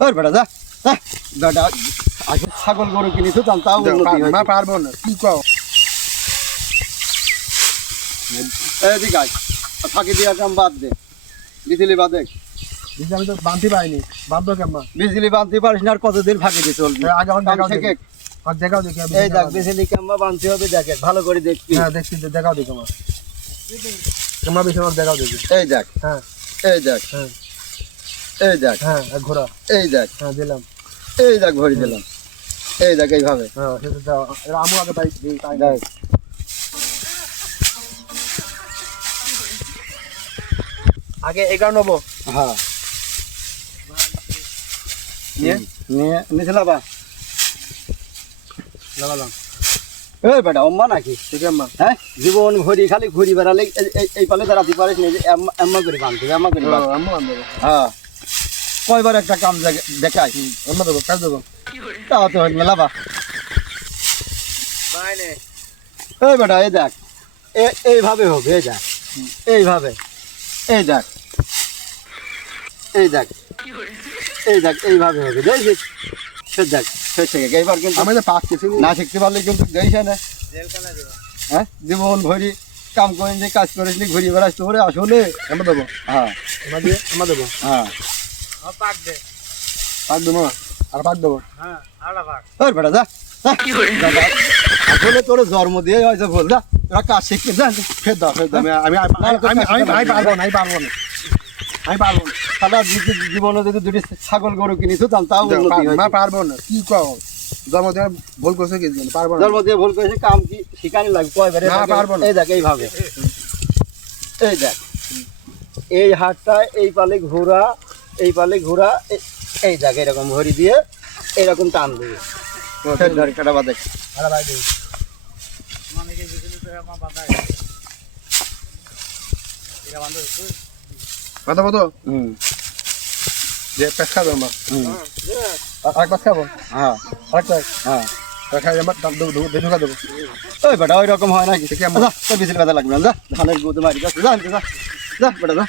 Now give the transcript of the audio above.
ওই বেটা যা বেটা আগে ছাগল গরু কিনিস তাও উন্নতি হয় না পারবো না কি কও এদিকে আয় ফাঁকি দিয়ে কাম বাদ দে বিজলি বাদে আমি তো বাঁধতে পারিনি বাঁধবো কেমন বিজলি বাঁধতে পারিস না আর কতদিন ফাঁকি দিয়ে চলবে আগে আমার দেখাও দেখি আর দেখাও দেখি এই দেখ বিজলি কেমন বাঁধতে হবে দেখে ভালো করে দেখবি হ্যাঁ দেখছি দেখাও দেখি আমার কেমন বেশি আমার দেখাও দেখি এই দেখ হ্যাঁ এই দেখ হ্যাঁ এই দেখ হ্যাঁ এক ঘোড়া এই দেখ হ্যাঁ দিলাম এই দেখ ভরি দিলাম এই দেখ এইভাবে হ্যাঁ সেটা দাও আমু আগে তাই তাই দেখ আগে 11 নেবো হ্যাঁ নিয়ে নিয়ে নিয়েছিল বা লাগালাম এই বেটা অম্মা নাকি ঠিক আছে হ্যাঁ জীবন ঘুরি খালি ঘুরি বেড়ালে এই পালে দাঁড়াতে পারিস না যে এম্মা করে বাঁধতে এম্মা করে বাঁধ আমু আনবো হ্যাঁ কয়বার একটা কাম দেখাই আমু দেবো কাজ দেবো তাও তো মেলা বা বাইনে এই বেটা এই দেখ এইভাবে হবে এই দেখ এইভাবে এই দেখ এই দেখ এই দেখ এইভাবে হবে দেখছিস সে দেখ সে শিখে এইবার কিন্তু আমি তো পাক কিছু না শিখতে পারলে কিন্তু দেখছে না হ্যাঁ জীবন ভরি কাম করিস নি কাজ করিস নি ঘুরি বেড়াস তোরে আসলে আমু দেবো হ্যাঁ আমা দিয়ে আমা দেবো হ্যাঁ পাক দেবো আর পাক দেবো ওই বেটা যা দাদা, আসলে তোর জন্ম দিয়ে হয়েছে বল যা তোরা কাজ শিখতে যা ফের দাও আমি পারবো না আমি পারবো না সারা জীবনে যদি দুটি ছাগল গরু কিনিস তাও উন্নতি হয় মা পারবো না কি কও জন্মদিন ভুল করছে কি পারবো না জন্ম দিয়ে ভুল করেছে কাম কি শিখানি লাগবে কয়বারে না, পারবো না। এই দেখ এইভাবে এই দেখ এই হাতটা এই পালে ঘোরা এই পালে ঘোরা এই দেখ এরকম ঘড়ি দিয়ে এরকম টান দেবে ধরে কাটা বাদে আরে ভাই দেই কথা বলো হুম যে পেট খাবো মা হুম আরেক পাত খাবো হ্যাঁ আরেকটা হ্যাঁ খাই আমার দাম দেবো ঢুকা দেবো ওই বেটা ওই রকম হয় নাকি ঠিক আছে, যা তোর বিচির ব্যথা লাগবে না যা ধানের গুঁতো মারি যা যা যা বেটা যা